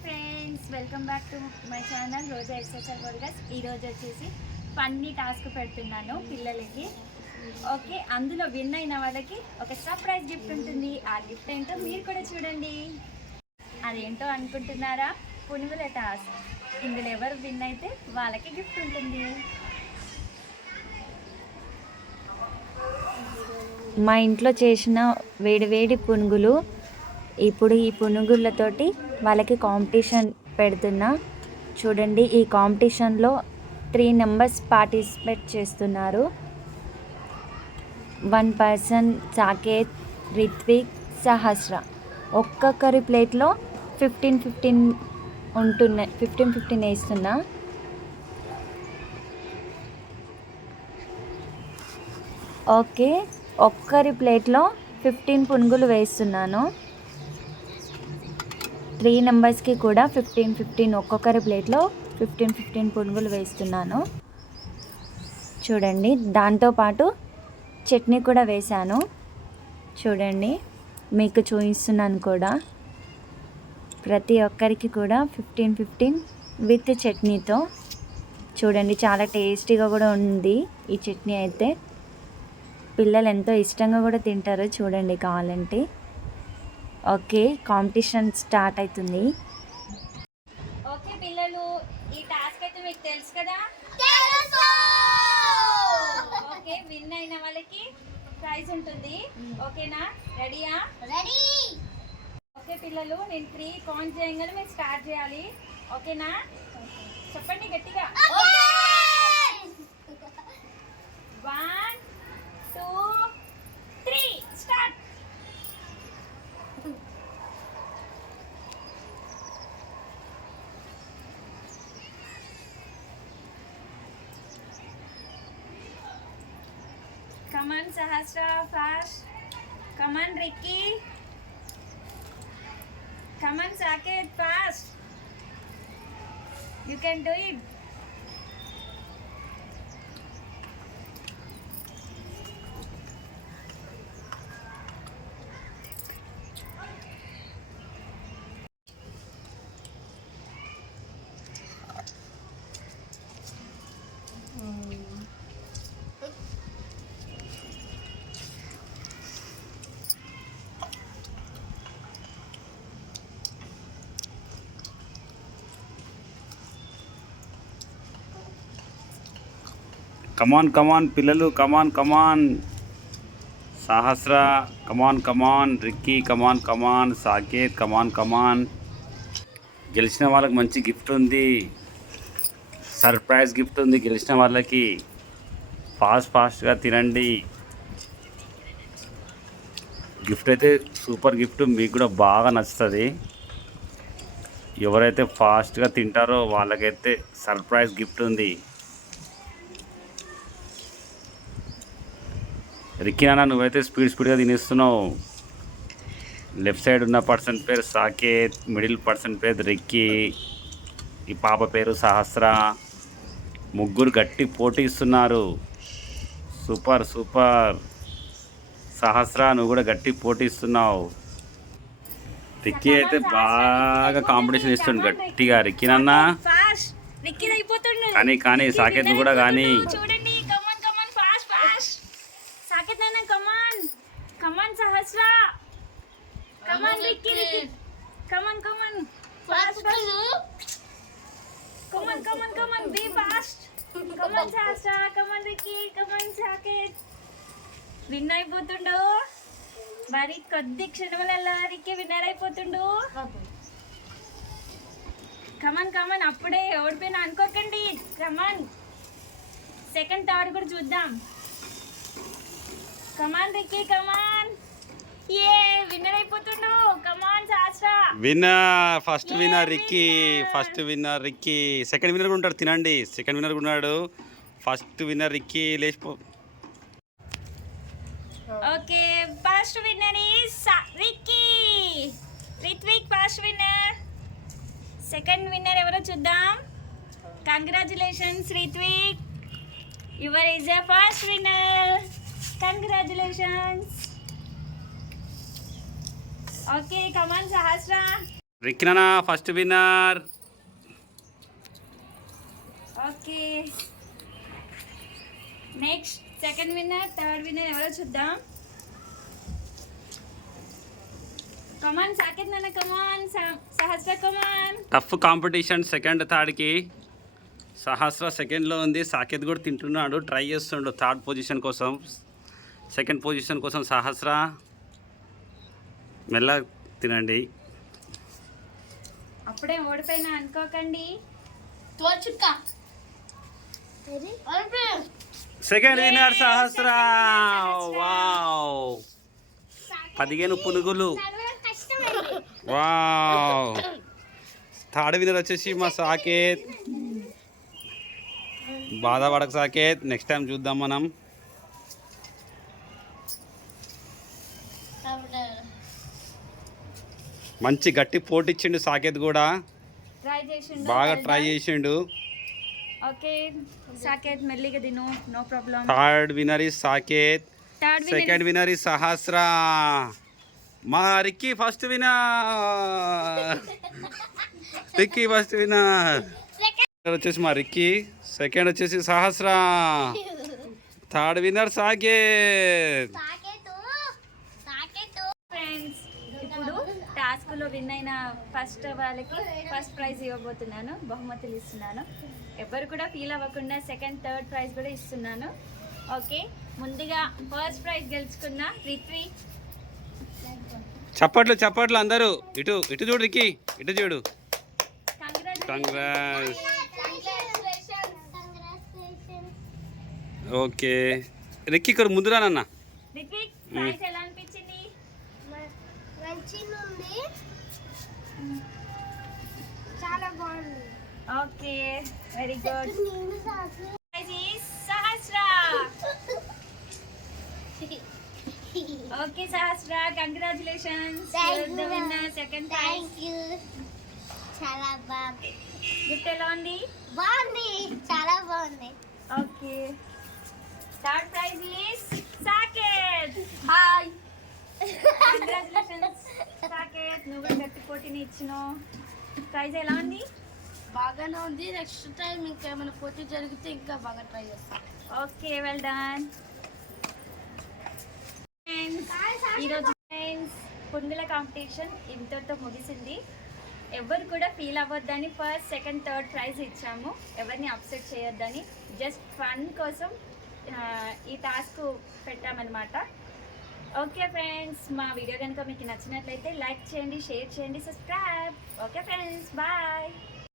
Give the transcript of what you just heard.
Friends welcome back to my channel. Roja ఎక్సెసర్ వర్గస్. ఈరోజు వచ్చేసి ఫన్నీ టాస్క్ పెడుతున్నాను పిల్లలకి. ఓకే అందులో విన్ అయిన వాళ్ళకి ఒక సర్ప్రైజ్ గిఫ్ట్ ఉంటుంది. ఆ గిఫ్ట్ ఏంటో మీరు కూడా చూడండి. అదేంటో అనుకుంటున్నారా? పునుగుల టాస్క్. ఇందులో ఎవరు విన్ అయితే వాళ్ళకి గిఫ్ట్ ఉంటుంది. మా ఇంట్లో చేసిన వేడివేడి పునుగులు ఇప్పుడు ఈ పునుగులతోటి వాళ్ళకి కాంపిటీషన్ పెడుతున్నా. చూడండి ఈ కాంపిటీషన్లో త్రీ నెంబర్స్ పార్టిసిపేట్ చేస్తున్నారు. వన్ పర్సన్ సాకేత్ రిత్విక్ సహస్ర ఒక్కొక్కరి ప్లేట్లో ఫిఫ్టీన్ ఫిఫ్టీన్ ఉంటున్నాయి ఫిఫ్టీన్ ఫిఫ్టీన్ వేస్తున్నా. ఓకే ఒక్కరి ప్లేట్లో ఫిఫ్టీన్ పునుగులు వేస్తున్నాను. త్రీ నెంబర్స్కి కూడా ఫిఫ్టీన్ ఫిఫ్టీన్ ఒక్కొక్కరి ప్లేట్లో ఫిఫ్టీన్ ఫిఫ్టీన్ పునుగులు వేస్తున్నాను. చూడండి దాంతోపాటు చట్నీ కూడా వేశాను. చూడండి మీకు చూపిస్తున్నాను కూడా. ప్రతి ఒక్కరికి కూడా ఫిఫ్టీన్ ఫిఫ్టీన్ విత్ చట్నీతో. చూడండి చాలా టేస్టీగా కూడా ఉంది ఈ చట్నీ అయితే. పిల్లలు ఎంతో ఇష్టంగా కూడా తింటారు చూడండి కావాలంటే. ఓకే కాంపిటీషన్ స్టార్ట్ అవుతుంది ఓకే పిల్లలు ఈ టాస్క్ అయితే మీకు తెలుసు కదా? ఓకే విన్ అయిన వాళ్ళకి ప్రైజ్ ఉంటుంది. ఓకేనా? రెడీయా రెడీ ఓకే పిల్లలు నేను త్రీ కౌంట్ చేయగానే మీరు స్టార్ట్ చేయాలి. ఓకేనా? చెప్పండి గట్టిగా. One two Come on, Sahasra, fast. Come on, Ricky. Come on, Saket, fast. You can do it. Come on come on పిల్లలు come on come on Sahasra come on come on Ricky come on come on Saket come on come on గెలిచిన వాళ్ళకి మంచి gift ఉంది. Surprise gift ఉంది గెలిచిన వాళ్ళకి. Fast ఫాస్ట్గా తినండి. గిఫ్ట్ అయితే సూపర్ గిఫ్ట్ మీకు కూడా బాగా నచ్చుతుంది. ఎవరైతే ఫాస్ట్గా తింటారో వాళ్ళకైతే సర్ప్రైజ్ గిఫ్ట్ ఉంది. రిక్కీ నాన్న నువ్వైతే స్పీడ్ స్పీడ్గా తినేస్తున్నావు. లెఫ్ట్ సైడ్ ఉన్న పర్సన్ పేరు సాకేత్ మిడిల్ పర్సన్ పేరు రిక్కీ. ఈ పాప పేరు సహస్ర. ముగ్గురు గట్టి పోటీ ఇస్తున్నారు. సూపర్ సూపర్ సహస్ర నువ్వు కూడా గట్టి పోటీ ఇస్తున్నావు. రిక్కీ అయితే బాగా కాంపిటీషన్ ఇస్తుంది గట్టిగా. రిక్కీ నాన్న. ఫాస్ట్ రిక్కీ అయిపోతుండు. కానీ కానీ సాకేత్ నువ్వు కూడా కానీ చూడండి come on come on fast fast Saket నాన్న come on come on Sahasra come on Ricky Ricky come on come on fast come on, come on, be fast. Come on, Sasha, come on, come on come on, Saket. Win అయిపోతుండు. మరి కొద్ది క్షణములలో Ricky winner అయిపోతుండు. Come on come on అప్పుడే ఓడిపోయినా అనుకోకండి. Come on second third కూడా చూద్దాం. Come on Ricky come on winner first winner Ricky first winner Ricky second winner కూడా ఉంటాడు తినండి. సెకండ్ విన్నర్ కూడా ఉన్నాడు. First winner Ricky లేచిపో. Okay first winner is Ricky Ritvik first winner second winner ఎవరో చూద్దాం. Congratulations Ritvik your is a first winner congratulations okay come on Sahasra. రిక్కినా first winner okay. Next second winner third winner ఎవరో చూద్దాం. Come on Saket నాన్న come on Sahasra come on tough competition second థర్డ్కి Sahasra సెకండ్లో ఉంది. సాకేత్ కూడా తింటున్నాడు. Try చేస్తుండు థర్డ్ పొజిషన్ కోసం. Second position కోసం సహస్ర. మెల్ల తినండి. అప్పుడే ఓడిపోయినా అనుకోకండి. సెకండ్ విన్నర్ సహస్ర వావ్ పదిహేను పునుగులు. వావ్ థర్డ్ విన్నర్ వచ్చేసి మా సాకేత్. బాధపడక సాకేత్. నెక్స్ట్ టైం చూద్దాం మనం. మంచి గట్టి పోటీ ఇచ్చిండు సాకేత్ కూడా. బాగా ట్రై చేసిండు. ఓకే సాకేత్ మెల్లిగా తిను no problem. Third winner is Saket. Second winner is Sahasra. మా Ricky first winner Ricky first winner వచ్చేసి మా రిక్కీ. సెకండ్ వచ్చేసి Sahasra. Third winner Saket friends ఇప్పుడు టాస్క్ లో విన్ అయిన ఫస్ట్ వాళ్ళకి ఫస్ట్ ప్రైజ్ ఇవ్వబోతున్నాను బహుమతులు ఇస్తున్నాను. ఎవరు కూడా ఫీల్ అవ్వకుండా సెకండ్ థర్డ్ ప్రైజ్ కూడా ఇస్తున్నాను. ఓకే ముందుగా ఫస్ట్ ప్రైజ్ గెలుచుకున్న రిత్వి చప్పట్లు చప్పట్లు అందరూ. ఇటు ఇటు చూడు రిక్కీ. ఇటు చూడు. కంగ్రాట్స్ ఓకే రిక్కీ ఇక్కడ ముందు రానన్న రిత్విక్ ప్రైజ్ ఎలా okay very good. Sahasra! Okay Sahasra congratulations. Second thank you చాలా బాగుంది. గిఫ్ట్ ఎలా ఉంది? బాగుంది. చాలా బాగుంది. Okay. Third prize is Saket hi congratulations Saket నువ్వు గట్టి పోటీని ఇచ్చినావు. ప్రైజ్ ఎలా ఉంది? బాగానే ఉంది. నెక్స్ట్ టైం ఇంకేమైనా పోటీ జరిగితే ఇంకా బాగా ట్రై చేస్తాను ఓకే వెల్ డన్ ఈరోజు ఫ్రెండ్స్ పుంగుల కాంపిటీషన్ ఇంతటితో ముగిసింది. ఎవరు కూడా ఫీల్ అవ్వద్దని ఫస్ట్ సెకండ్ థర్డ్ ప్రైజ్ ఇచ్చాము. ఎవరిని అప్సెట్ చేయొద్దని జస్ట్ ఫన్ కోసం ఈ టాస్క్ పెట్టామన్నమాట. ఓకే ఫ్రెండ్స్ మా వీడియో కనుక మీకు నచ్చినట్లయితే లైక్ చేయండి షేర్ చేయండి సబ్స్క్రైబ్ ఓకే ఫ్రెండ్స్ బాయ్